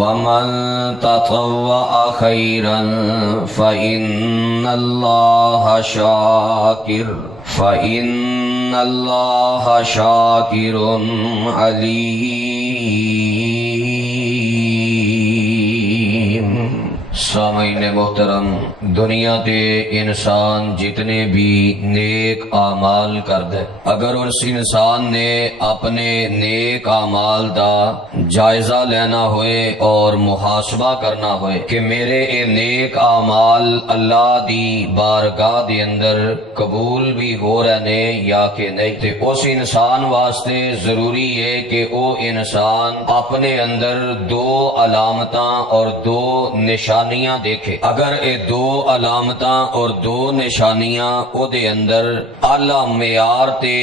ومن تطوع خيرا فإن الله شاكر علیم۔ سامعین محترم، دنیا دے انسان جتنے بھی نیک اعمال کردے، اگر اس انسان نے اپنے نیک اعمال دا جائزہ لینا ہوئے اور محاسبہ کرنا ہوئے کہ میرے اے نیک اعمال اللہ دی بارگاہ دے اندر قبول بھی ہو رہے نے یا کہ نہیں، تے اس انسان واسطے ضروری ہے کہ وہ انسان اپنے اندر دو علامتاں اور دو نشانیاں دیکھے۔ اگر اے دو علامتاں اور دو نشانیاں او دے اندر اعلیٰ معیار تے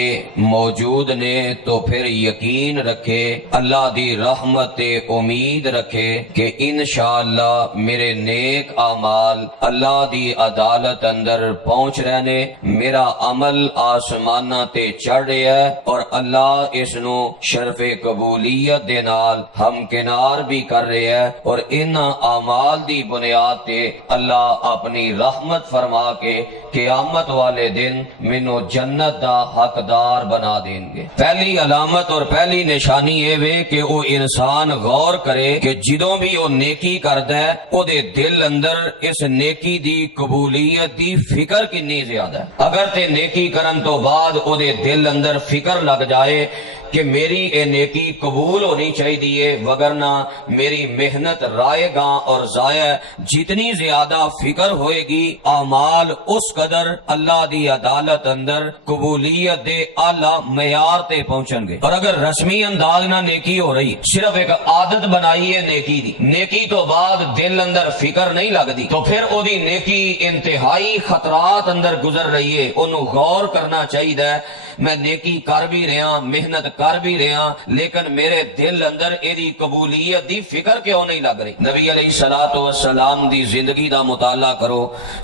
موجود نے تو پھر یقین رکھے، اللہ دی رحمت تے امید رکھے کہ انشاءاللہ میرے نیک اعمال اللہ دی عدالت اندر پہنچ رہے نے، میرا عمل آسمانہ تے چڑھ رہا ہے اور اللہ اس نو شرف قبولیت دے نال ہمکنار بھی کر رہے ہے، اور ان اعمال دی بنیاد تے اللہ اپنی رحمت فرما کے قیامت والے دن مینوں جنت دا حقدار بنا دیں گے۔ پہلی علامت اور پہلی نشانی یہ وے کہ وہ انسان غور کرے کہ جدوں بھی وہ نیکی کردا ہے او دے دل اندر اس نیکی دی قبولیت دی فکر کنی زیادہ ہے۔ اگر تے نیکی کرن تو بعد او دے دل اندر فکر لگ جائے کہ میری اے نیکی قبول ہونی چاہیے وگرنہ میری محنت رائے گاں اور ضائع، جتنی زیادہ فکر ہوئے گی اعمال اس قدر اللہ دی عدالت اندر قبولیت دے اعلیٰ معیار تے پہنچن گے۔ اور اگر رسمی انداز نہ نیکی ہو رہی، صرف ایک عادت بنائی ہے نیکی دی، نیکی تو بعد دل اندر فکر نہیں لگدی، تو پھر او دی نیکی انتہائی خطرات اندر گزر رہی ہے۔ انہوں غور کرنا چاہیے، میں نیکی کر بھی رہا، محنت کر بھی رہا، لیکن میرے دل اندر ایدی قبولیت دی فکر کیوں نہیں لگ رہی؟ نبی علیہ السلام دی زندگی دا مطالعہ کرو،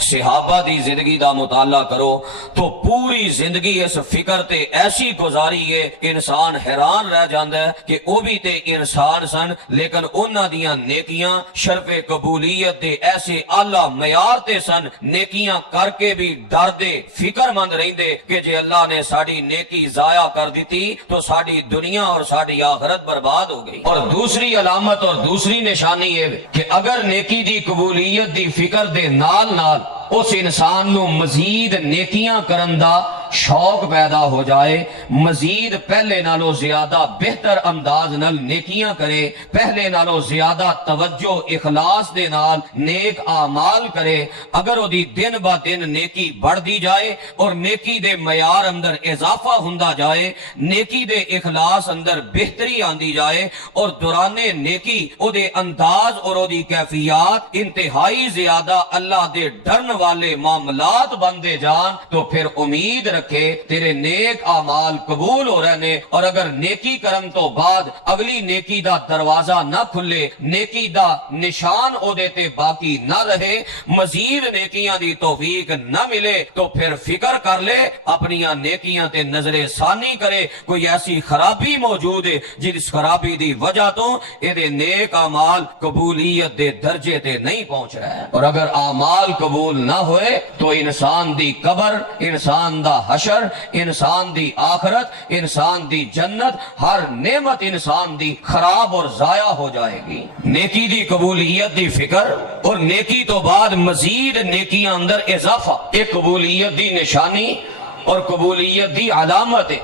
صحابہ دی زندگی دا مطالعہ کرو تو پوری زندگی اس فکر تے ایسی گزاری ہے انسان حیران رہ جاندہ ہے کہ وہ بھی تے انسان سن، لیکن انہاں دیاں نیکیاں شرف قبولیت دے ایسے اعلیٰ معیار تے سن، نیکیاں کر کے بھی ڈر دے، فکر مند رہندے کہ جے اللہ نے ساڑی نیکی ضائع کر دیتی تو ساڑی دنیا اور ساڑی آخرت برباد ہو گئی۔ اور دوسری علامت اور دوسری نشانی یہ کہ اگر نیکی دی قبولیت دی فکر دے نال نال اس انسان نو مزید نیکیاں کرن دا شوق پیدا ہو جائے، مزید پہلے نالوں زیادہ بہتر انداز نال نیکیاں کرے، پہلے نالوں زیادہ توجہ اخلاص دے نال نیک اعمال کرے، اگر وہ دی دن با دن نیکی بڑھ دی جائے اور نیکی دے معیار اندر اضافہ ہوندا جائے، نیکی دے اخلاص اندر بہتری آندی جائے اور دوران نیکی او دے انداز اور او دی کیفیات انتہائی زیادہ اللہ دے ڈرن والے معاملات بندے جان، تو پھر امید رکھے تیرے نیک اعمال قبول ہو رہے نے۔ اور اگر نیکی کرن تو بعد اگلی نیکی دا دروازہ نہ کھلے، نیکی دا نشان او دیتے باقی نہ رہے، مزید نیکیاں دی توفیق نہ ملے، تو پھر فکر کر لے، اپنیاں نیکیاں تے نظر ثانی کرے، کوئی ایسی خرابی موجود ہے جس خرابی دی وجہ تو اے دے نیک اعمال قبولیت دے درجے تے نہیں پہنچ رہا ہے۔ اور اگر اعمال قبول نہ ہوئے تو انسان دی قبر، انسان دا حشر، انسان دی آخرت، انسان دی جنت، ہر نعمت انسان دی خراب اور ضائع ہو جائے گی۔ نیکی دی قبولیت دی فکر اور نیکی تو بعد مزید نیکیاں اندر اضافہ، ایک قبولیت دی نشانی اور قبولیت دی علامت ہے۔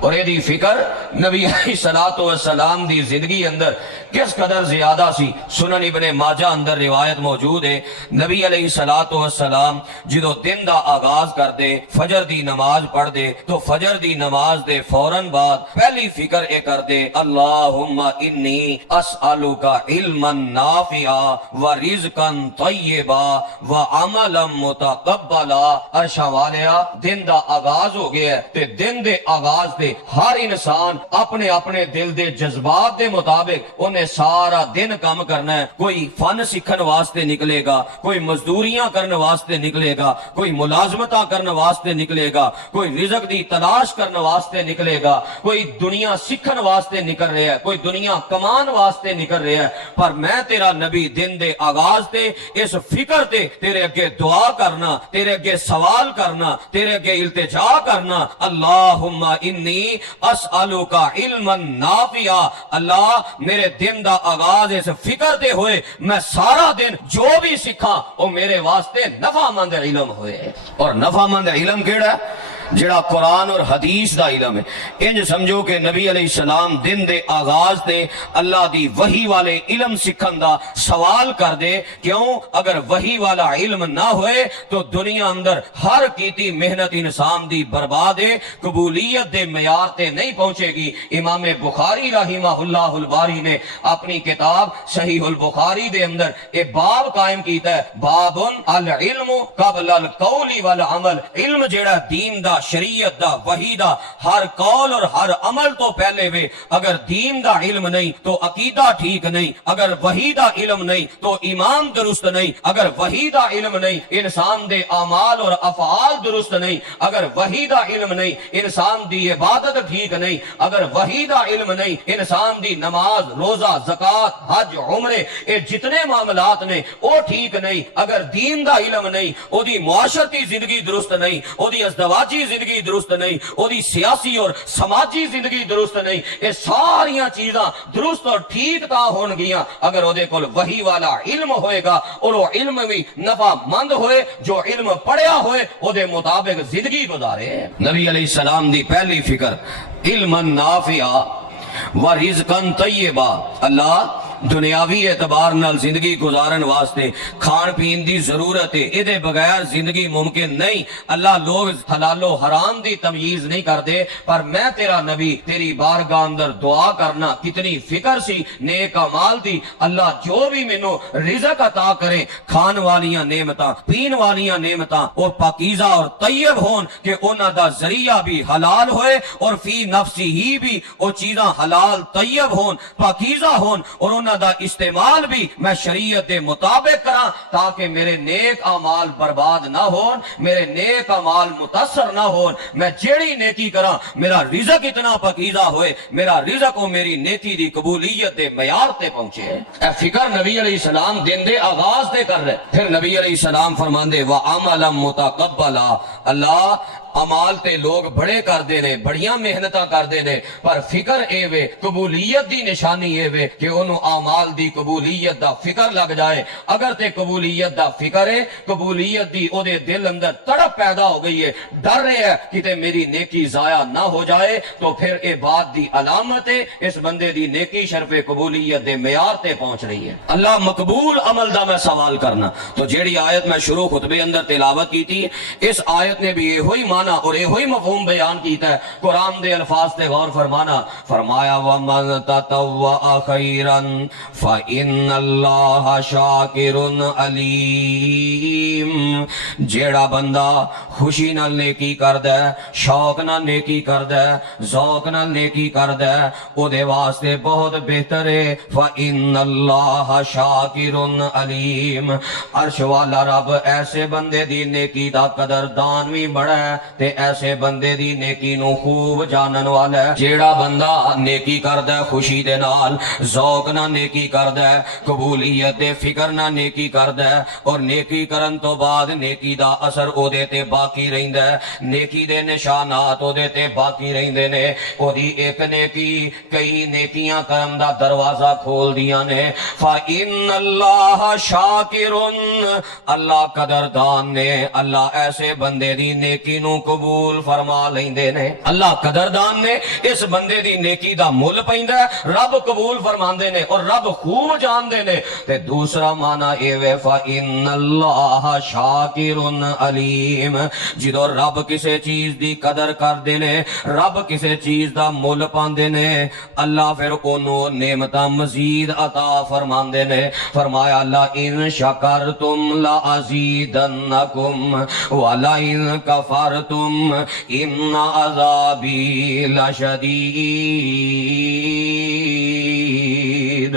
اور یہ دی فکر نبی علیہ السلام دی زندگی اندر کس قدر زیادہ سی۔ سنن ابن ماجہ اندر روایت موجود ہے، نبی علیہ السلام جدو دن دا آغاز کر دے، فجر دی نماز پڑھ دے تو فجر دی نماز دے فوراً بعد پہلی فکر اے کر دے، اللہم انی اسألک علما نافعا ورزقا طیبا وعملا متقبلا۔ عرشہ والیا دن دا آغاز ہو گیا ہے تے دن دے آغاز دے ہر انسان اپنے اپنے دل دے جذبات دے مطابق انہیں انہیں سارا دن کام کرنا ہے. کوئی فن سیکھن واسطے نکلے گا, کوئی مزدوریاں کرنے واسطے نکلے گا, کوئی ملازمتاں کرنے واسطے نکلے گا, کوئی رزق دی تلاش کرنے واسطے نکلے گا, کوئی دنیا سیکھن واسطے نکل رہا ہے, کوئی دنیا کمان واسطے نکل رہا ہے. پر میں تیرا نبی دن دے آغاز تے اس فکر تے تیرے اگے دعا کرنا, تیرے اگے سوال کرنا, تیرے اگے التجا کرنا, اللہم انی اسألوک علما نافعا. اللہ میرے دن دا آغاز اس فکر دے ہوئے میں سارا دن جو بھی سکھا وہ میرے واسطے نفع مند علم ہوئے. اور نفع مند علم کیڑا ہے؟ جڑا قرآن اور حدیث دا علم ہے. انج سمجھو کہ نبی علیہ السلام دن دے آغاز تے اللہ دی وحی والے علم سکھن دا سوال کر دے. کیوں؟ اگر وحی والا علم نہ ہوئے تو دنیا اندر ہر کیتی محنت انسان دی برباد ہے, قبولیت دے معیار تے نہیں پہنچے گی. امام بخاری رحمہ اللہ الباری نے اپنی کتاب صحیح البخاری دے اندر ایک باب قائم کیتا ہے, باب العلم قبل القول والعمل. علم جڑا دین دا, شریعت دا, وحی دا, ہر قول اور ہر عمل تو پہلے وے. اگر دین دا علم نہیں تو عقیدہ ٹھیک نہیں, اگر وحی دا علم نہیں تو ایمان درست نہیں, اگر وحی دا علم نہیں انسان دے اعمال اور افعال درست نہیں, اگر وحی دا علم نہیں انسان دی عبادت ٹھیک نہیں, اگر وحی دا علم نہیں انسان دی نماز, روزہ, زکوٰۃ, حج, عمرے اے جتنے معاملات نے وہ ٹھیک نہیں. اگر دین دا علم نہیں او دی معاشرتی زندگی درست نہیں, او دی ازدواجی زندگی درست نہیں, او دی سیاسی اور سماجی زندگی درست نہیں. یہ ساریاں چیزاں درست اور ٹھیک تا ہون گیاں اگر او دے کول وحی والا علم ہوئے گا, اور وہ علم بھی نفع مند ہوئے, جو علم پڑھیا ہوئے او دے مطابق زندگی گزارے. نبی علیہ السلام دی پہلی فکر علما نافعا و رزقا طیبا. اللہ دنیاوی اعتبار نال زندگی گزارن واسطے کھان پین دی ضرورت ہے, ادھے بغیر زندگی ممکن نہیں. اللہ لوگ حلال و حرام دی تمیز نہیں کر دے, پر میں تیرا نبی تیری بارگاہ اندر دعا کرنا کتنی فکر سی نیک اعمال دی. اللہ جو بھی مینوں رزق عطا کرے, کھان والیاں نعمتاں, پین والیاں نعمتاں اور پاکیزہ اور طیب ہون, کہ انہاں دا ذریعہ بھی حلال ہوئے اور فی نفسی ہی بھی وہ چیزاں حلال طیب ہون, پاکیزہ ہون, اور انہاں دا استعمال بھی میں شریعت دے مطابق کراں, تاکہ میرے نیک اعمال برباد نہ ہون, میرے نیک اعمال متاثر نہ ہون. میں جیڑی نیکی کراں میرا رزق اتنا پاکیزہ ہوئے, میرا رزق و میری نیکی دی قبولیت دے معیار تے پہنچے. اے فکر نبی علیہ السلام دن دے آغاز دے کر رہے. پھر نبی علیہ السلام فرماندے وَعَمَلًا مُتَقَبَّلًا. اللہ عمال تے لوگ بڑے کر دینے, بڑیاں محنتاں کر دینے, پر فکر اے وے, قبولیت دی نشانی اے وے کہ انہوں اعمال دی قبولیت دا فکر لگ جائے. اگر تے قبولیت دا فکر ہے, قبولیت دی او دے دل اندر تڑپ پیدا ہو گئی ہے, ڈر رہے ہے کہ تے میری نیکی ضائع نہ ہو جائے, تو پھر اے بات دی علامت ہے اس بندے دی نیکی شرف قبولیت دے معیار تے پہنچ رہی ہے. اللہ مقبول عمل دا میں سوال کرنا. تو جیڑی آیت میں شروع خطبے اندر تلاوت کی تھی, اس آیت نے بھی یہ ہوئی معنی اور یہ ہوئی مفہوم بیان کیتا ہے. قرآن دے الفاظ تے غور فرمانا, فرمایا وَمَن تَطَوَّعَ خَيْرًا فَإِنَّ اللَّهَ شَاكِرٌ عَلِيمٌ. جیڑا بندہ خوشی نال نیکی کردا ہے, شوق نال نیکی کردا ہے, ذوق نال نیکی کردا ہے, او دے واسطے بہت بہتر ہے. فَإِنَّ اللَّهَ شَاكِرٌ عَلِيمٌ. عرش والا رب ایسے بندے دی نیکی دا قدردان بھی بڑا ہے, تے ایسے بندے دی نیکی نو خوب جانن والا ہے. جیڑا بندہ نیکی کردا ہے خوشی دے نال, ذوق نہ نیکی کردا ہے, قبولیت دے فکر نہ نیکی کردا ہے, اور نیکی کرن تو بعد نیکی دا اثر او دے تے باقی رہندا ہے, نیکی دے نشانات او دے تے باقی رہندے نے. او دی ایک نیکی کئی نیکیاں کرن دا دروازہ کھول دیاں نے. فَإِنَّ اللَّهَ شَاكِرٌ. اللہ قدردان نے, اللہ ایسے بندے دی نیکی نو قبول فرما لیندے نے. اللہ قدردان نے اس بندے دی نیکی دا مل پیندا ہے, رب قبول فرماندے نے اور رب خوب جاندے نے. تے دوسرا معنی اے وے فَإِنَّ اللَّهَ شَاكِرٌ عَلِيمٌ. جدو رب کسے چیز دی قدر کر دے نے, رب کسے چیز دا مل پاندے نے, اللہ پھر انہوں نعمتاں مزید عطا فرماندے نے. فرمایا لَئِن شَكَرْتُمْ لَأَزِيدَنَّكُمْ وَلَئِن كَفَرْتُمْ إِنَّ عَذَابِي لَشَدِيدٌ. مزید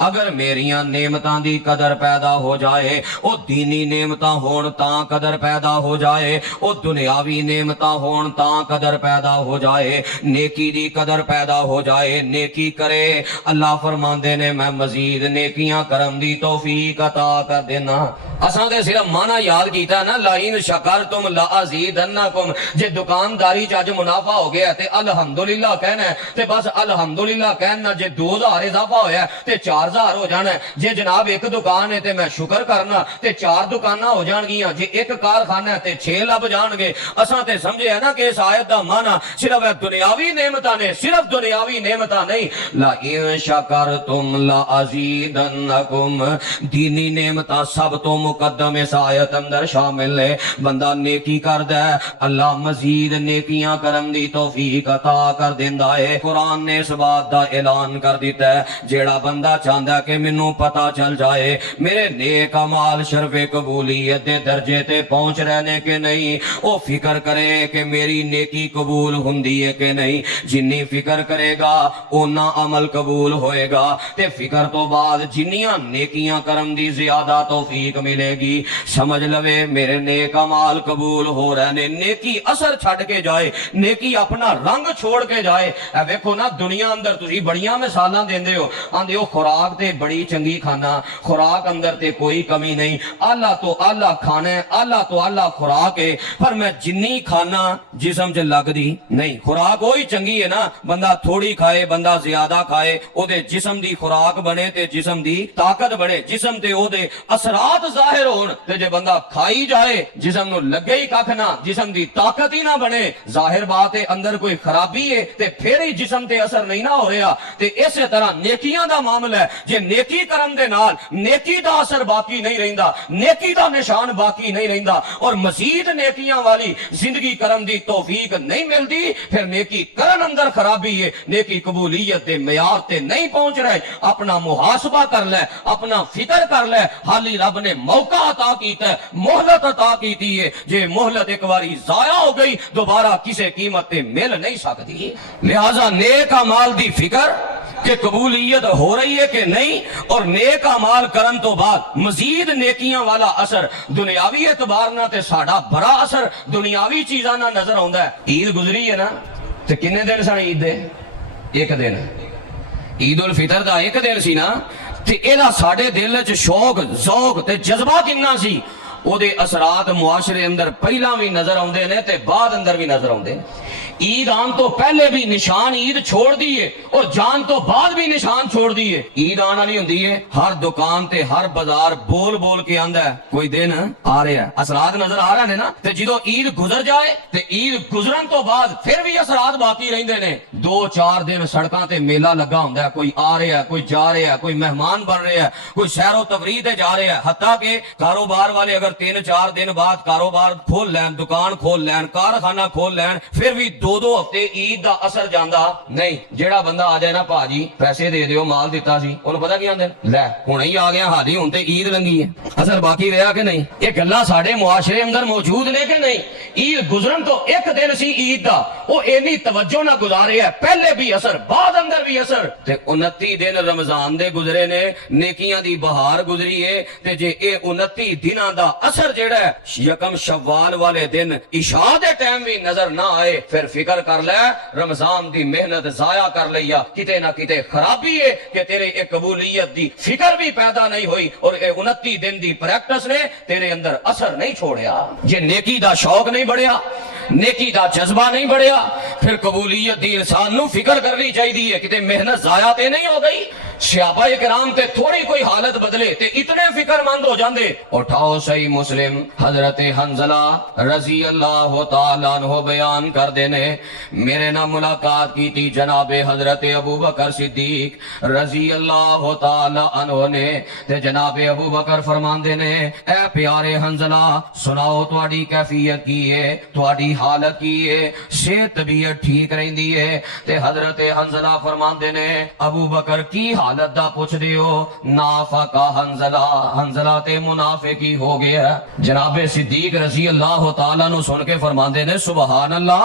اگر میریاں نعمتاں دی قدر پیدا ہو جائے او دینی نعمتاں ہون تاں قدر پیدا ہو جائے او دنیاوی نعمتاں ہون تاں قدر پیدا ہو جائے نیکی دی قدر پیدا ہو جائے نیکی کرے اللہ فرماندے نے میں مزید نیکیاں کرم دی توفیق عطا کر دینا اساں تے صرف مانا یاد کیتا نا لئن شکرتم لازیدنکم جے دکانداری چ اج منافع ہو گیا تے الحمدللہ کہنا ہے تے بس الحمدللہ کہنا جے 2000 اضافہ ہویا ہے تے 4000 ہو جانا ہے جے جناب ایک دکان ہے تے میں شکر کرنا تے 4 دکاناں ہو جان گیاں جے ایک کارخانہ ہے تے 6 لب جان گے اساں تے سمجھے ہے نا کہ اس آیت دا معنی صرف دنیاوی نعمتاں نے صرف دنیاوی نعمتاں نہیں لئن شکرتم لازیدنکم دینی نعمتاں سب تو مقدم اس آیت اندر شامل ہے بندہ نیکی کردا ہے اللہ مزید نیکیاں کرن دی توفیق عطا کر دیندا ہے قرآن نے اس بات دا اعلان کر دیتا ہے جیڑا بندہ چاہندا ہے کہ مینوں پتہ چل جائے میرے نیک اعمال شرف قبولیت دے درجے تے پہنچ رہنے کہ نہیں او فکر کرے کہ میری نیکی قبول ہوندی ہے کہ نہیں جنی فکر کرے گا اونا عمل قبول ہوئے گا تے فکر تو بعد جنیاں نیکیاں کرم دی زیادہ توفیق ملے گی سمجھ لوے میرے نیک اعمال قبول ہو رہے نے نیکی اثر چھڑ کے جائے نیکی اپنا رنگ چھوڑ کے جائے اے ویکھو نا دنیا اندر تسی بڑیاں مثالاں دیندے ہو آندے ہو خوراک تے بڑی چنگی کھانا خوراک اندر تے کوئی کمی نہیں اللہ تو اللہ کھانا ہے اللہ تو اللہ خوراک ہے پر میں جنی کھانا جسم چ لگ دی نہیں خوراک وہی چنگی ہے نا بندہ تھوڑی کھائے بندہ زیادہ کھائے او دے جسم دی خوراک بنے تے جسم دی طاقت بنے جسم تے او دے اثرات ظاہر ہون تے جے بندہ کھائی جائے جسم نو لگے ہی کھ نہ جسم دی طاقت ہی نہ بنے ظاہر بات ہے اندر کوئی خرابی ہے تے پھر ہی جسم تے اثر نہیں نہ ہو رہا تے اسی طرح نیکیاں دا معاملہ ہے جے نیکی کرن دے نال نیکی دا اثر باقی نہیں رہندا نیکی دا نشان باقی نہیں رہندا اور مزید نیکیاں والی زندگی کرن دی توفیق نہیں ملدی پھر نیکی کرن اندر خرابی ہے نیکی قبولیت دے معیار تے نہیں پہنچ رہے اپنا محاسبہ کر لے اپنا فکر کر لے حالی رب نے موقع عطا کیتا ہے مہلت عطا کیتی ہے جے مہلت ایک باری ضائع ہو گئی دوبارہ کسے قیمت تے مل نہیں سکتی لہذا نیک اعمال دی فکر کہ قبولیت ہو رہی ہے کہ نہیں اور نیک اعمال کرن تو بعد مزید نیکیاں والا اثر دنیاوی اعتبار نہ تے ساڈا بڑا اثر دنیاوی چیزاں نہ نظر آوندا ہے عید گزری ہے نا تے کنے دن سن عید دے ایک دن عید الفطر دا ایک دن سی نا تے ایدا ساڈے دل وچ شوق ذوق تے جذبہ کنا سی او دے اثرات معاشرے اندر پہلا بھی نظر آندے نے تے بعد اندر بھی نظر آندے عید آن تو پہلے بھی نشان عید چھوڑ دیئے اور جان تو بعد بھی نشان چھوڑ دیئے عید آنا نہیں ہوندی ہے ہر دکان تے ہر بازار بول بول کے آندا ہے کوئی دن آ رہا ہے اثرات نظر آ رہے ہیں نا تے جدو عید گزر جائے تے عید گزرن تو بعد پھر بھی اثرات باقی رہندے نے 2-4 دن سڑکاں تے میلہ لگا ہوندا ہے کوئی آ رہا ہے کوئی جا رہا ہے کوئی مہمان بن رہا ہے کوئی سیر و تفریح تے جا رہا ہے حتیٰ کہ کاروبار والے اگر 3-4 دن بعد کاروبار کھول لین دکان کھول لین کارخانہ کھول لین پھر بھی 2 ہفتے عید دا اثر جاندا نہیں جیڑا بندہ آ جائے نا پاجی پیسے دے دیو مال دیتا سی انہوں پتہ کی آندے لے ہن ہی آ گیا حالی ہن تے عید لنگی ہے اثر باقی رہیا کہ نہیں یہ گلاں ساڈے معاشرے اندر موجود نے کہ نہیں عید گزرن تو ایک دن سی عید دا او اینی توجہ نہ گزارے ہے پہلے بھی اثر بعد اندر بھی اثر تے 29 دن رمضان دے گزرے نے نیکیاں دی بہار گزری ہے تے جے اے 29 دناں دا اثر جیڑا ہے یکم شوال والے دن عشاء دے ٹائم بھی نظر نہ آئے پھر فکر کر لے رمضان دی محنت ضائع کر لیا کتے نہ کتے خرابی ہے کہ تیرے ایک قبولیت دی فکر بھی پیدا نہیں ہوئی اور اے 29 دن دی پریکٹس نے تیرے اندر اثر نہیں چھوڑیا جے نیکی دا شوق نہیں بڑھیا نیکی دا جذبہ نہیں بڑھیا پھر قبولیت دی انسان نو فکر کرنی چاہیے کتے محنت ضائع تے نہیں ہو گئی صحابہ کرام تے تھوڑی کوئی حالت بدلے تے اتنے فکر مند ہو جاندے اٹھاؤ صحیح مسلم حضرت حنزلہ رضی اللہ تعالیٰ عنہ بیان کر دینے میرے نہ ملاقات کی تھی جناب حضرت ابو بکر صدیق رضی اللہ تعالیٰ عنہ نے تے جناب ابو بکر فرمان دینے اے پیارے حنزلہ سناؤ تواڈی کیفیت کی ہے تواڈی حالت کی ہے صحت طبیعت ٹھیک رہندی ہے تے حضرت حنزلہ فرمان دینے ابو بکر کی حالت دا پوچھ دیو نافقہ حنزلہ تے منافقی ہو گیا جناب صدیق رضی اللہ تعالیٰ نو سن کے فرمان دینے سبحان اللہ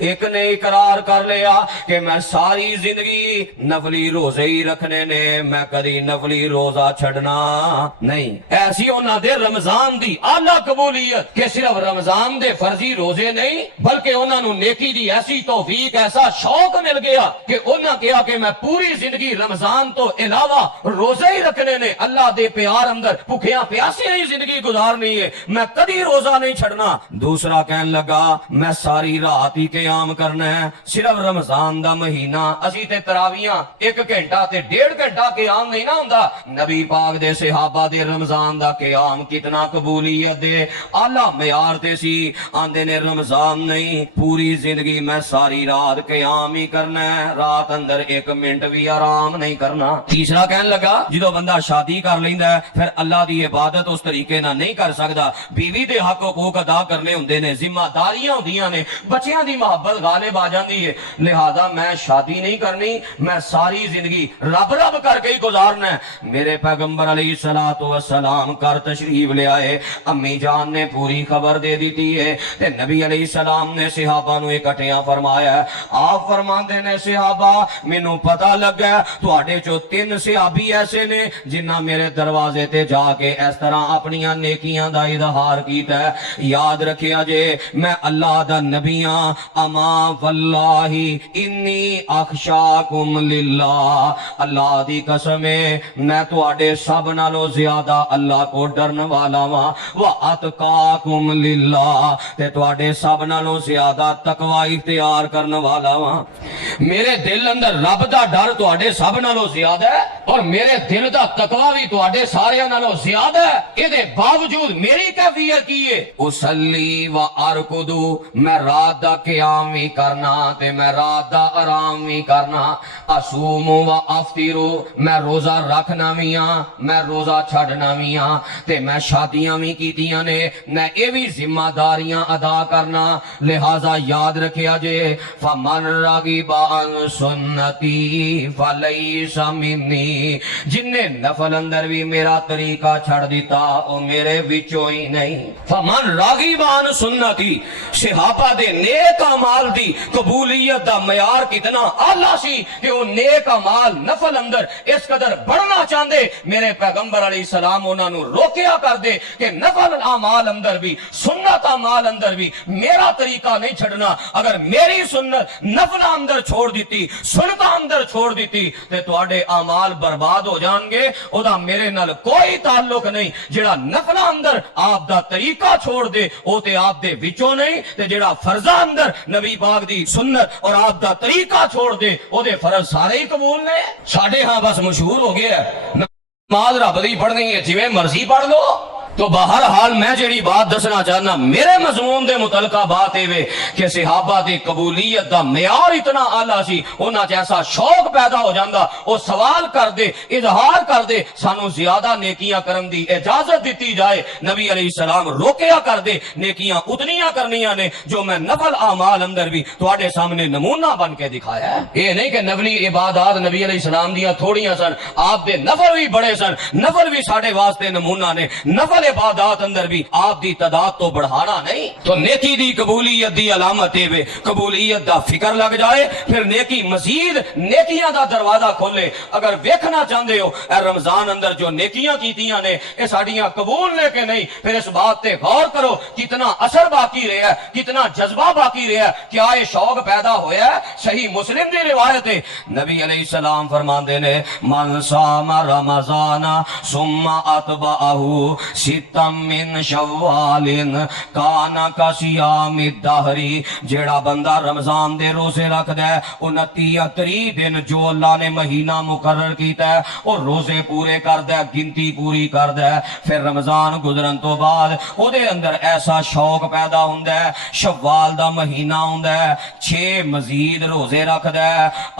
ایک نے اقرار کر لیا کہ میں ساری زندگی نفلی روزے ہی رکھنے نے، میں کدی نفلی روزہ چھڑنا نہیں۔ ایسی انہاں دے رمضان دی اعلیٰ قبولیت کہ صرف رمضان دے فرضی روزے نہیں بلکہ انہاں نو نیکی دی ایسی توفیق، ایسا شوق مل گیا کہ انہاں کہا کہ میں پوری زندگی رمضان تو علاوہ روزے ہی رکھنے نے، اللہ دے پیار اندر بھوکیاں پیاسیاں ہی زندگی گزارنی ہے، میں کدی روزہ نہیں چھڑنا۔ دوسرا کہنے لگا میں ساری رات ہی قیام کرنا ہے، صرف رمضان دا مہینہ اسی تے تراویاں 1 گھنٹہ تے 1.5 گھنٹہ قیام نہیں نہ ہوندا۔ نبی پاک دے صحابہ دے رمضان دا قیام کتنا قبولیت دے اعلیٰ معیار تے سی، آندے نے رمضان نہیں پوری زندگی میں ساری رات قیام ہی کرنا ہے، رات اندر 1 منٹ بھی آرام نہیں کرنا۔ تیسرا کہنے لگا جدو بندہ شادی کر لیندا ہے پھر اللہ دی عبادت اس طریقے نہ نہیں کر سکدا، بیوی دے حق حقوق ادا کرنے ہوندے نے، ذمہ داریاں ہوندیاں نے، بچیاں دی محبت غالب آ جاندی ہے، لہذا میں شادی نہیں کرنی، میں ساری زندگی رب رب کر کے ہی گزارنا ہے۔ میرے پیغمبر علیہ الصلوۃ والسلام کر تشریف لے آئے، امی جان نے پوری خبر دے دیتی ہے تے نبی علیہ السلام نے صحابہ نو اکٹھیاں فرمایا ہے۔ آپ فرماندے نے صحابہ مینوں پتہ لگا تواڈے چوں 3 صحابی ایسے نے جنہاں میرے دروازے تے جا کے اس طرح اپنیاں نیکیاں دا اظہار کیتا ہے، یاد رکھیا جے میں اللہ دا نبی ہاں، اما واللہ انی اخشاکم للہ، اللہ دی قسم ہے میں تواڈے سب نالوں زیادہ اللہ کو ڈرن والا ہاں، واتقاکم للہ تے تواڈے سب نالوں زیادہ تقوی اختیار کرن والا ہاں۔ میرے دل اندر رب دا ڈر تواڈے سب نالوں زیادہ ہے اور میرے دل دا تقوی بھی تواڈے سارے نالوں زیادہ ہے، اے دے باوجود میری کیفیت کی ہے، اسلی و ارکدو میں رات دا قیام بھی کرنا تے میں رات دا آرام بھی کرنا، اصوم و افطرو میں روزہ رکھنا بھی ہاں میں روزہ چھڑنا بھی ہاں تے میں شادیاں بھی کیتیاں نے، میں اے بھی ذمہ داریاں ادا کرنا، لہذا یاد رکھیا جے فمن رغب عن سنتی فلیس منی، جن نے نفل اندر بھی میرا طریقہ چھڑ دیتا او میرے وچوں ہی نہیں۔ فمن راغب عن سنتی، صحابہ دے نیک اعمال دی قبولیت دا معیار کتنا اعلیٰ سی کہ وہ نیک اعمال نفل اندر اس قدر بڑھنا چاہندے، میرے پیغمبر علیہ السلام انہاں نو روکیا کر دے کہ نفل اعمال اندر بھی سنت اعمال اندر بھی میرا طریقہ نہیں چھڑنا، اگر میری سنت نفل اندر چھوڑ دیتی سنت اندر چھوڑ دیتی تے تواڈے اعمال برباد ہو جان گے، او دا میرے نال کوئی تعلق نہیں۔ جڑا نفل اندر آپ دا طریقہ چھوڑ دے او تے آپ دے وچوں نہیں، تے جڑا فرضاں اندر نبی پاک دی سنت اور آپ دا طریقہ چھوڑ دے او دے فرض سارے ہی قبول نے۔ ساڈے ہاں بس مشہور ہو گیا ہے نماز رب دی پڑھنی ہے جویں مرضی پڑھ لو، تو بہرحال میں جڑی بات دسنا چاہنا میرے مضمون دے متعلقہ بات ہے کہ صحابہ دی قبولیت دا معیار اتنا اعلیٰ سی، انہاں جیسا شوق پیدا ہو جاندہ، وہ سوال کر دے اظہار کر دے سانو زیادہ نیکیاں کرن دی اجازت دیتی جائے، نبی علیہ السلام روکیا کر دے نیکیاں اتنیاں کرنیاں نے جو میں نفل اعمال اندر بھی تواڈے سامنے نمونہ بن کے دکھایا ہے۔ یہ نہیں کہ نفلی عبادات نبی علیہ السلام دیاں تھوڑیاں سن، آپ دے نفل بھی بڑے سن، نفل بھی ساڈے واسطے نمونہ نے، نفل عبادات اندر بھی آپ دی تعداد تو بڑھانا نہیں۔ تو نیکی دی قبولیت دی علامت ہے قبولیت دا فکر لگ جائے، پھر نیکی مزید نیکیاں دا دروازہ کھولے۔ اگر ویکھنا چاہندے ہو اے رمضان اندر جو نیکیاں کیتیاں نے اے ساڈیاں قبول نے کہ نہیں، پھر اس بات تے غور کرو کتنا اثر باقی رہا ہے، کتنا جذبہ باقی رہا ہے، کیا یہ شوق پیدا ہویا ہے۔ صحیح مسلم دی روایت ہے، نبی علیہ السلام فرماندے نے من صام رمضان ثم اتبعہ ستم من شوال کانا کا صیام الدہر، جیڑا بندہ رمضان دے روزے رکھ دے 29 دن جو اللہ نے مہینہ مقرر کیتا ہے اور روزے پورے کر دے، گنتی پوری کر دے، پھر رمضان گزرن تو بعد او دے اندر ایسا شوق پیدا ہوندا ہے، شوال دا مہینہ ہوندا ہے، 6 مزید روزے رکھ دے،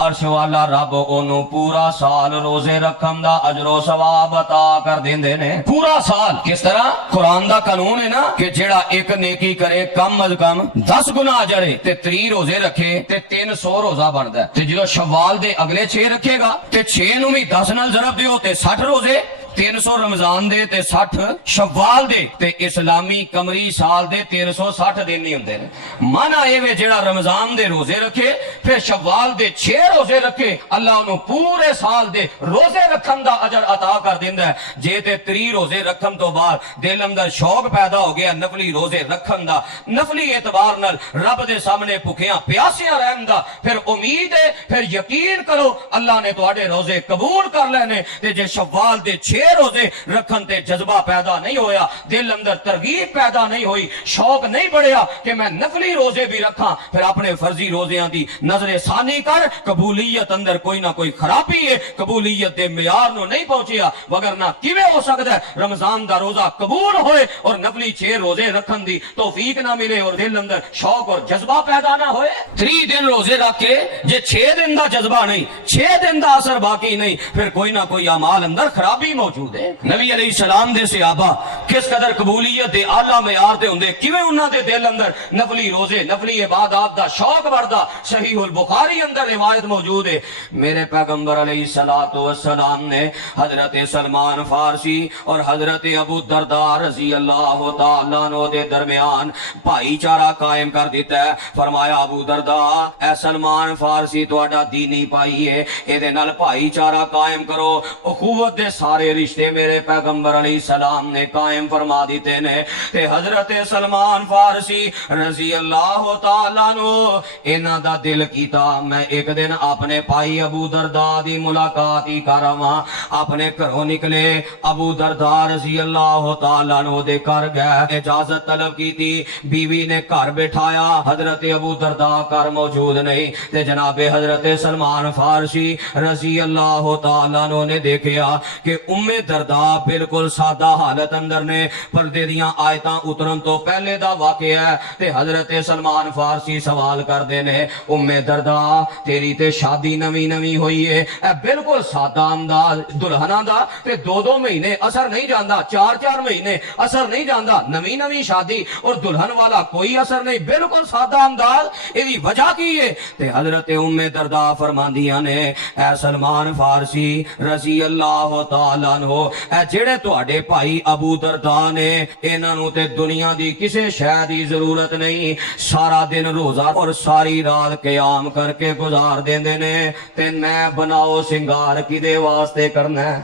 عرش والا رب اونوں پورا سال روزے رکھن دا اجر و ثواب عطا کر دیندے نے۔ پورا سال کس طرح؟ قرآن دا قانون ہے نا کہ جیڑا ایک نیکی کرے کم از کم 10 گناہ جڑے تے 30 روزے رکھے تے 300 روزہ بندا ہے، تے جدو شوال دے اگلے 6 رکھے گا تے 6 نو بھی 10 نال ضرب دیو تے 60 روزے 300 رمضان دے تے 60 شوال دے تے اسلامی قمری سال دے 360 دن نہیں ہوندے نے مانا اے وے جڑا رمضان دے روزے رکھے پھر شوال دے 6 روزے رکھے اللہ انہوں پورے سال دے روزے رکھن دا اجر عطا کر دیندا ہے جے تے 3 روزے رکھن تو بعد دل اندر شوق پیدا ہو گیا نفلی روزے رکھن دا نفلی اعتبار نال رب دے سامنے بھکھیاں پیاسیاں رہن دا پھر امید ہے پھر یقین کرو اللہ نے تواڈے روزے قبول کر لینے تے جے شوال دے 6 روزے رکھن تے جذبہ پیدا نہیں ہویا دل اندر ترغیب پیدا نہیں ہوئی شوق نہیں بڑھیا کہ میں نفلی روزے بھی رکھاں پھر اپنے فرضی روزیاں دی نظر ثانی کر قبولیت اندر کوئی نہ کوئی خرابی ہے قبولیت دے معیار نو نہیں پہنچیا وگرنہ کیویں ہو سکتا ہے رمضان دا روزہ قبول ہوئے اور نفلی 6 روزے رکھن دی توفیق نہ ملے اور دل اندر شوق اور جذبہ پیدا نہ ہوئے 3 دن روزے رکھ کے جے 6 دن دا جذبہ نہیں 6 دن دا اثر باقی نہیں پھر کوئی نہ کوئی اعمال اندر خرابی موجود ہے نبی علیہ السلام دے صحابہ کس قدر قبولیت دے اعلیٰ معیار تے ہوندے کیویں انہاں دے دل اندر نفلی روزے نفلی عبادات دا شوق بڑھدا صحیح البخاری اندر روایت موجود ہے میرے پیغمبر علیہ السلام نے حضرت سلمان فارسی اور حضرت ابو درداء رضی اللہ تعالیٰ عنہ دے درمیان بھائی چارہ قائم کر دیتا ہے فرمایا ابو درداء اے سلمان فارسی تواڈا دینی بھائی ہے اے نال بھائی چارہ قائم کرو اخوت دے سارے رشتے میرے پیغمبر علیہ السلام نے قائم فرما دیتے نے تے حضرت سلمان فارسی رضی اللہ تعالیٰ عنہ انہاں دا دل کیتا میں ایک دن اپنے بھائی ابو درداء دی ملاقات ہی کراواں اپنے گھروں نکلے ابو درداء رضی اللہ تعالیٰ عنہ دے گھر گئے اجازت طلب کی تھی بیوی نے گھر بٹھایا حضرت ابو درداء گھر موجود نہیں تے جناب حضرت سلمان فارسی رضی اللہ تعالیٰ عنہ نے دیکھیا کہ ام درداء بالکل سادہ حالت اندر نے پردے دیاں آیتاں اترن تو پہلے دا واقعہ ہے تے حضرت سلمان فارسی سوال کر دینے ام درداء تیری تے شادی نوی نوی ہوئی ہے اے بالکل سادہ انداز دلہنہ دا تے 2 مہینے اثر نہیں جاندہ 4 مہینے اثر نہیں جاندہ نوی نوی شادی اور دلہن والا کوئی اثر نہیں بالکل سادہ انداز ایدی وجہ کی ہے تے حضرت ام درداء فرماندیاں نے اے سلمان فارسی رضی اللہ تعالیٰ عنہ اے جڑے تواڈے بھائی ابو درداء نے انہاں نوں تے دنیا دی کسے شے دی ضرورت نہیں سارا دن روزہ اور ساری رات قیام کر کے گزار دیندے نے تے میں بناؤ سنگار کدے واسطے کرنا ہے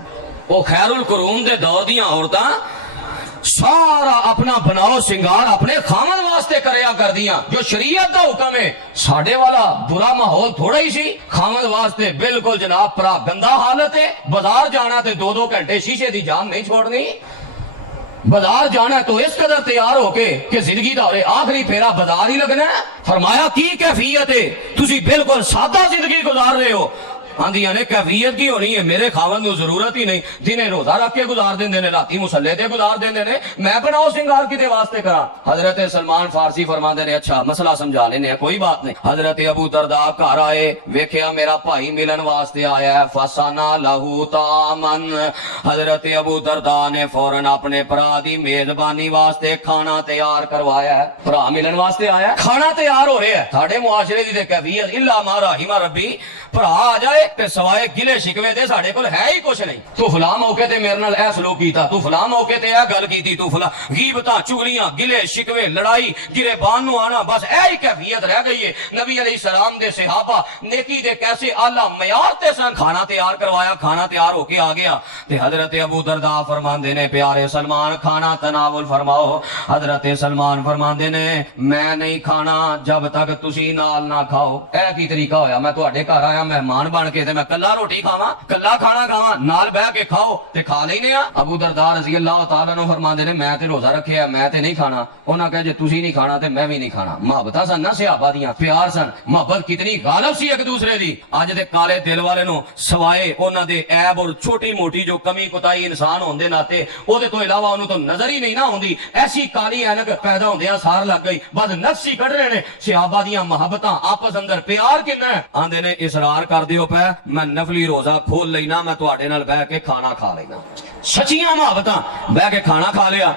وہ خیر القرون دے دور دیاں عورتاں سارا اپنا بناؤ سنگار اپنے خامن واسطے کریا کر دیاں جو شریعت دا حکم ہے ساڑھے والا برا ماحول تھوڑا ہی سی خامن واسطے بالکل جناب پرا گندہ حالت ہے بازار جانا تے 2 گھنٹے شیشے دی جان نہیں چھوڑنی بازار جانا ہے تو اس قدر تیار ہو کے کہ زندگی دا آخری پھیرا بازار ہی لگنا ہے فرمایا کی کیفیت ہے تسی بالکل سادہ زندگی گزار رہے ہو آندیاں نے کیفیت کی ہونی ہے میرے خاوند نو ضرورت ہی نہیں دنے روزہ رکھ کے گزار دیندے نے راتی مصلے تے گزار دیندے نے میں بناؤ سنگار کدے واسطے کراں حضرت سلمان فارسی فرماندے نے اچھا مسئلہ سمجھا لینے کوئی بات نہیں حضرت ابو درداء گھر آئے ویکھیا میرا بھائی ملن واسطے آیا ہے فسانا لہو تامن حضرت ابو درداء نے فوراً اپنے بھرا دی میزبانی واسطے کھانا تیار کروایا ہے بھرا ملن واسطے آیا کھانا تیار ہو رہا ہے ساڈے معاشرے دی تے کیفیت الا ما رحم ربی بھرا آ جائے تے سوائے گلے شکوے دے ساڈے کول ہے ہی کچھ نہیں تو فلاں موقع تے میرے نال اے سلوک کیتا تو فلاں موقع تے اے گل کیتی تو فلاں غیبتاں چغلیاں گلے شکوے لڑائی گریبان نو آنا بس اے ہی کیفیت رہ گئی ہے نبی علیہ السلام دے صحابہ نیکی دے کیسے اعلیٰ معیار تے سن کھانا تیار کروایا کھانا تیار ہو کے آ گیا تے حضرت ابو درداء فرماندے نے پیارے سلمان کھانا تناول فرماؤ حضرت سلمان فرماندے نے میں نہیں کھانا جب تک تسی نال نہ کھاؤ اے کی طریقہ ہویا میں تواڈے گھر آیا مہمان بن کے تے میں کلا روٹی کھاواں کلا کھانا کھاواں نال بیٹھ کے کھاؤ تے کھا لینے آ ابو درداء رضی اللہ تعالیٰ عنہ فرماندے نے میں تے روزہ رکھیا میں تے نہیں کھانا انہاں کہا جے تسی نہیں کھانا تے میں بھی نہیں کھانا محبتاں سن نہ صحابہ دیاں پیار سن محبت کتنی غالب سی ایک دوسرے دی اج دے کالے دل والے نو سوائے انہاں دے عیب اور چھوٹی موٹی جو کمی کوتاہی انسان ہون دے ناتے او دے تو علاوہ انہوں تو نظر ہی نہیں نہ ہوندی ایسی کالی اینک پیدا ہوندیاں سار لگ گئی بس نفس ہی کڈ رہے نے صحابہ دیاں محبتاں آپس اندر پیار کنا ہے آندے نے اصرار کر دیو پے میں نفلی روزہ کھول لینا میں تواڈے نال بیٹھ کے کھانا کھا لینا سچیاں محبتاں بیٹھ کے کھانا کھا لیا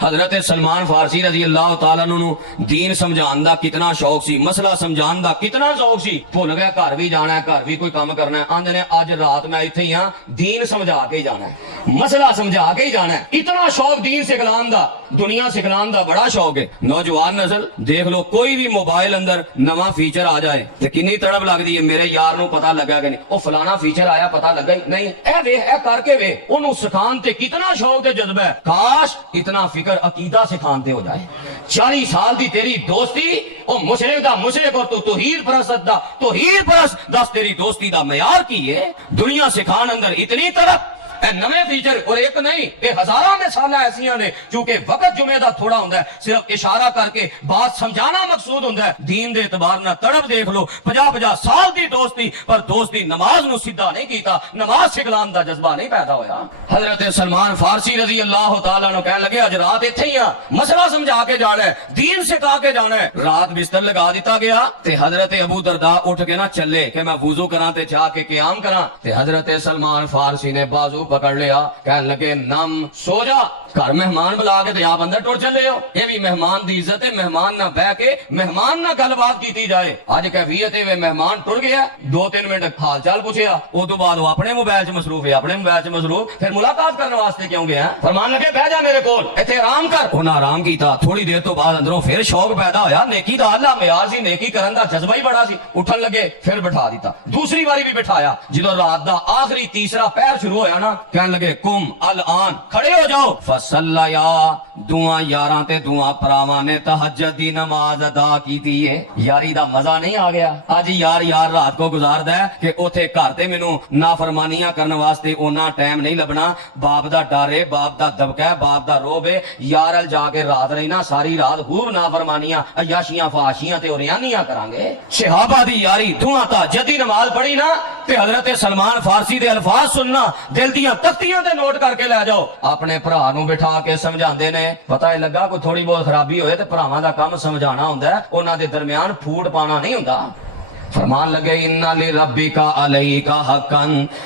حضرت سلمان فارسی رضی اللہ تعالیٰ عنہ دین سمجھان دا کتنا شوق سی مسئلہ سمجھان دا کتنا شوق سی بھول گیا گھر بھی جانا ہے گھر بھی کوئی کام کرنا ہے آندے نے اج رات میں ایتھے ہی ہاں دین سمجھا کے جانا ہے مسئلہ سمجھا کے ہی جانا ہے. اتنا شوق دین سکھلان دا, دنیا سکھلان دا بڑا شوق ہے. نوجوان نسل دیکھ لو, کوئی بھی موبائل اندر نواں فیچر آ جائے تے کنی تڑپ لگدی ہے, میرے یار نو پتہ لگا کہ نہیں او فلانا فیچر آیا پتہ لگا ہی نہیں, اے وے اے کر کے وے اونوں سکھان تے کتنا شوق تے جذبہ ہے. کاش اتنا فکر عقیدہ سکھان تے ہو جائے. 40 سال دی تیری دوستی او مشرک دا مشرک اور تو توحید پرست دا توحید پرست, دس تیری دوستی دا معیار کی ہے. دنیا سکھان اندر اتنی طرف اے نویں فیچر اور ایک نہیں اے ہزاراں مثالاں ایسیاں نے, چونکہ وقت جمعے دا تھوڑا ہوندا ہے, صرف اشارہ کر کے بات سمجھانا مقصود ہوندا ہے. دین دے اعتبار نہ تڑپ دیکھ لو, 50 سال دی دوستی پر دوستی نماز نو سیدھا نہیں کیتا, نماز سکھلان دا جذبہ نہیں پیدا ہویا. حضرت سلمان فارسی رضی اللہ تعالیٰ عنہ کہنے لگے اج رات ایتھے ہی مسئلہ سمجھا کے جانا ہے, دین سکھا کے جانا ہے. رات بستر لگا دیتا گیا تے حضرت ابو درداء اٹھ کے نہ چلے کہ میں وضو کراں تے جا کے قیام کراں, تے حضرت سلمان فارسی نے بازو پکڑ لیا, کہنے لگے نم سو جا, گھر مہمان بلا کے تے آپ اندر ٹر چلے ہو. یہ بھی مہمان دی عزت ہے, مہمان نہ بہ کے مہمان نہ گل بات کیتی جائے. اج کیفیت ہے مہمان ٹر گیا, 2-3 منٹ حال چال پوچھیا, او تو بعد وہ اپنے موبائل چ مصروف ہے, اپنے موبائل چ مصروف, پھر ملاقات کرنے واسطے کیوں گیا؟ فرمان لگے بہ جا میرے کول, ایتھے آرام کر. انہاں آرام کیتا, تھوڑی دیر تو بعد اندروں پھر شوق پیدا ہویا, نیکی دا اللہ معیار سی, نیکی کرن دا جذبہ ہی بڑا سی. اٹھن لگے پھر بٹھا دیتا, دوسری باری بھی بٹھایا. جدوں رات دا آخری تیسرا پہر شروع ہویا نا, کہنے لگے کم الان کھڑے ہو جاؤ. فصلیا, دعا یاراں تے دعا پراواں نے تہجد دی نماز ادا کیتی ہے. یاری دا مزہ نہیں آ گیا؟ اج یار رات کو گزاردا ہے کہ اوتھے گھر تے مینوں نافرمانیاں کرن واسطے اونا ٹائم نہیں لبنا. باپ دا ڈر ہے, باپ دا دبکا ہے, باپ دا روب ہے, یار ال جا کے رات رہنا, ساری رات خوب نافرمانیاں عیاشیاں فحاشیاں تے اوریانیاں کران گے. صحابہ دی یاری دعا تہجد دی نماز پڑھی نا تے حضرت سلمان فارسی دے الفاظ سننا, دل دیاں تختیاں تے نوٹ کر کے لے جاؤ. اپنے بھرا نو بٹھا کے سمجھاندے نے, پتہ ہی لگا کوئی تھوڑی بہت خرابی ہوئے تے بھراواں دا کام سمجھانا ہوندا ہے, انہاں دے درمیان پھوٹ پانا نہیں ہوندا. فرمان لگے ان لربک علیک حقا,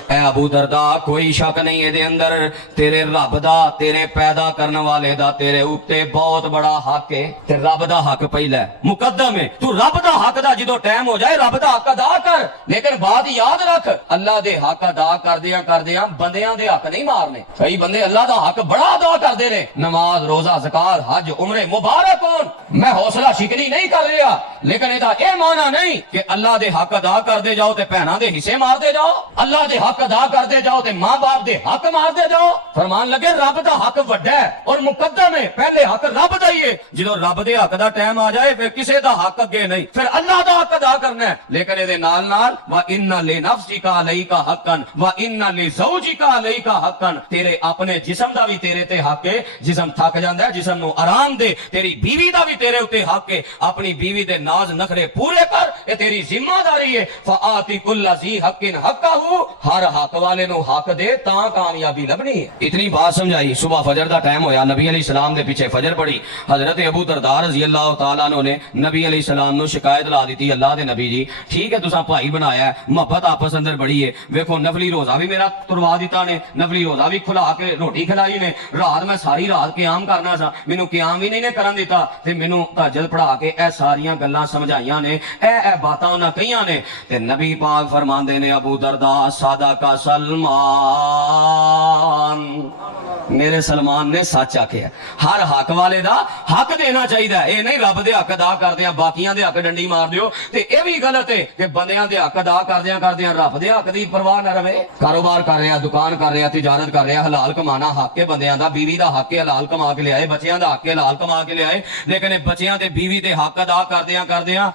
اے ابو درداء کوئی شک نہیں ہے دے اندر, تیرے رب دا, تیرے پیدا کرنے والے دا تیرے اوپر بہت بڑا حق ہے. تے رب دا حق پہلا ہے, مقدم ہے. تو رب دا حق دا جدو ٹائم ہو جائے رب دا حق ادا کر, لیکن بات یاد رکھ اللہ دے حق ادا کردیاں بندیاں دے حق نہیں مارنے. کئی بندے اللہ دا حق بڑا ادا کردے نے, نماز روزہ زکات حج عمرے مبارک ہون, میں حوصلہ شکنی نہیں کر رہا, لیکن ادا اے معنی نہیں کہ اللہ دے حق ادا کر دے جاؤ تے بہناں دے حصے مار دے جاؤ, اللہ دے حق ادا کر دے جاؤ تے ماں باپ دے حق مار دے جاؤ. فرمان لگے رب دا حق وڈا ہے اور مقدم ہے, پہلے حق رب دا ہی ہے. جدوں رب دے حق دا ٹائم آ جائے پھر کسے دا حق اگے نہیں, پھر اللہ دا حق ادا کرنا ہے. لیکن اے دے نال وَإِنَّ لِنَفْسِكَ عَلَيْكَ حَقًّا وَإِنَّ لِزَوْجِكَ عَلَيْكَ حَقًّا, تیرے اپنے جسم دا بھی تیرے تے حق ہے, جسم تھک جاندا ہے جسم نو آرام دے. تیری بیوی دا بھی تیرے اوتے حق ہے, اپنی بیوی دے ناز نخرے پورے کر, اے تیری ذمہ داری ہے. فآتی کل ذی حق حقہ, ہر حق والے نو حق دے تاں کامیابی لبنی ہے. اتنی بات سمجھائی. صبح فجر دا ٹائم ہویا, نبی علیہ السلام دے پیچھے فجر پڑھی. حضرت ابو درداء رضی اللہ تعالیٰ عنہ نے نبی علیہ السلام نو شکایت لا دیتی, اللہ دے نبی جی ٹھیک ہے تساں بھائی بنایا ہے, محبت آپس اندر بڑی ہے, ویکھو نفلی روزہ بھی میرا تروا دیتا نے, نفلی روزہ بھی کھلا کے روٹی کھلائی نے, رات میں ساری رات قیام کرنا سا, مینوں قیام بھی نہیں نے کرن دیتا, تے مینوں تہجد پڑھا کے اے ساریاں گلاں سمجھائیاں نے, اے باتاں انہاں کئیاں نے. تے نبی پاک فرماندے نے ابو درداء صادق سلمان, میرے سلمان نے سچ آکھیا, ہر حق والے دا حق دینا چاہیے. اے نہیں رب دے حق ادا کردیاں باقیاں دے حق ڈنڈی مار دیو, تے اے بھی غلط ہے کہ بندیاں دے حق ادا کردیاں رب دے حق دی پرواہ نہ رہے. کاروبار کر رہا, دکان کر رہا, تجارت کر رہا, حلال کمانا حق ہے بندیاں دا, بیوی دا حق ہے حلال کما کے لے آئے, بچیاں دا حق ہے حلال کما کے لے آئے, لیکن بچیاں تے بیوی دے حق ادا کردیاں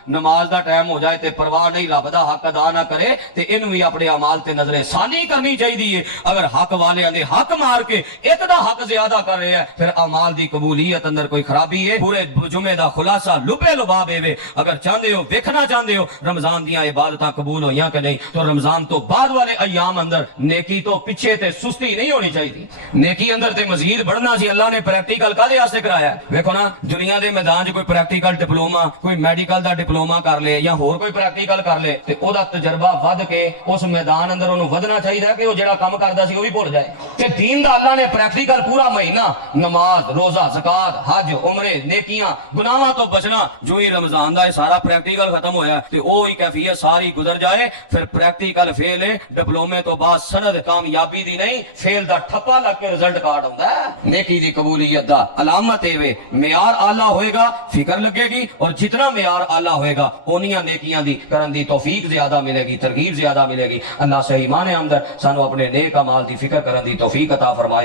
نماز دا ٹائم ہو جائے تے پرواہ نہیں, رب دا حق ادا نہ کرے, تے انہوں بھی اپنے اعمال تے نظر ثانی کرنی چاہیے. اگر حق والے دے حق مار کے ایک دا حق زیادہ کر رہے ہیں, پھر اعمال دی قبولیت اندر کوئی خرابی ہے. پورے جمعے دا خلاصہ لبے لباب ہے. اگر چاہتے ہو ویکھنا چاہتے ہو رمضان دیاں عبادتاں قبول ہویاں کہ نہیں, تو رمضان تو بعد والے ایام اندر نیکی تو پیچھے تے سستی نہیں ہونی چاہیے, نیکی اندر تے مزید بڑھنا سی. اللہ نے پریکٹیکل کدے واسطے کرایا ہے؟ ویکھو نا دنیا دے میدان 'چ کوئی پریکٹیکل ڈپلوما, کوئی میڈیکل دا ڈپلوما کر لے یا ہور کوئی پریکٹیکل کر لے, تے او دا تجربہ ود کے اس میدان اندر انہوں ودنا چاہیے کہ وہ جڑا کام کردا سی وہ بھی بھول جائے. تے دین دا اللہ نے پریکٹیکل ਪ੍ਰੈਕਟੀਕਲ ਪੂਰਾ ਮਹੀਨਾ ਨਮਾਜ਼ ਰੋਜ਼ਾ ਜ਼ਕਾਤ ਹਜ ਉਮਰੇ ਨੇਕੀਆਂ ਗੁਨਾਹਾਂ ਤੋਂ ਬਚਣਾ ਜੋ ਹੀ ਰਮਜ਼ਾਨ ਦਾ ਇਹ ਸਾਰਾ ਪ੍ਰੈਕਟੀਕਲ ਖਤਮ ਹੋਇਆ ਤੇ ਉਹ ਹੀ ਕੈਫੀਅਤ ਸਾਰੀ ਗੁਜ਼ਰ ਜਾਏ ਫਿਰ ਪ੍ਰੈਕਟੀਕਲ ਫੇਲ ਹੈ ਡਿਪਲੋਮੇ ਤੋਂ ਬਾਅਦ ਸਨਦ ਕਾਮਯਾਬੀ ਦੀ ਨਹੀਂ ਫੇਲ ਦਾ ਠੱਪਾ ਲੱਗ ਕੇ ਰਿਜ਼ਲਟ ਕਾਰਡ ਹੁੰਦਾ ਹੈ ਨੇਕੀ ਦੀ ਕਬੂਲੀਅਤ ਦਾ ਅਲਾਮਤ ਇਹ ਵੇ ਮਿਆਰ ਆਲਾ ਹੋਏਗਾ ਫਿਕਰ ਲੱਗੇਗੀ ਔਰ ਜਿਤਨਾ ਮਿਆਰ ਆਲਾ ਹੋਏਗਾ ਉਨੀਆਂ ਨੇਕੀਆਂ ਦੀ ਕਰਨ ਦੀ ਤੌਫੀਕ ਜ਼ਿਆਦਾ ਮਿਲੇਗੀ ਤਰਗੀਬ ਜ਼ਿਆਦਾ ਮਿਲੇਗੀ اللہ سے ایمان ہمدرد سانو اپنے نیک اعمال دی فکر کرن دی توفیق عطا فرمائے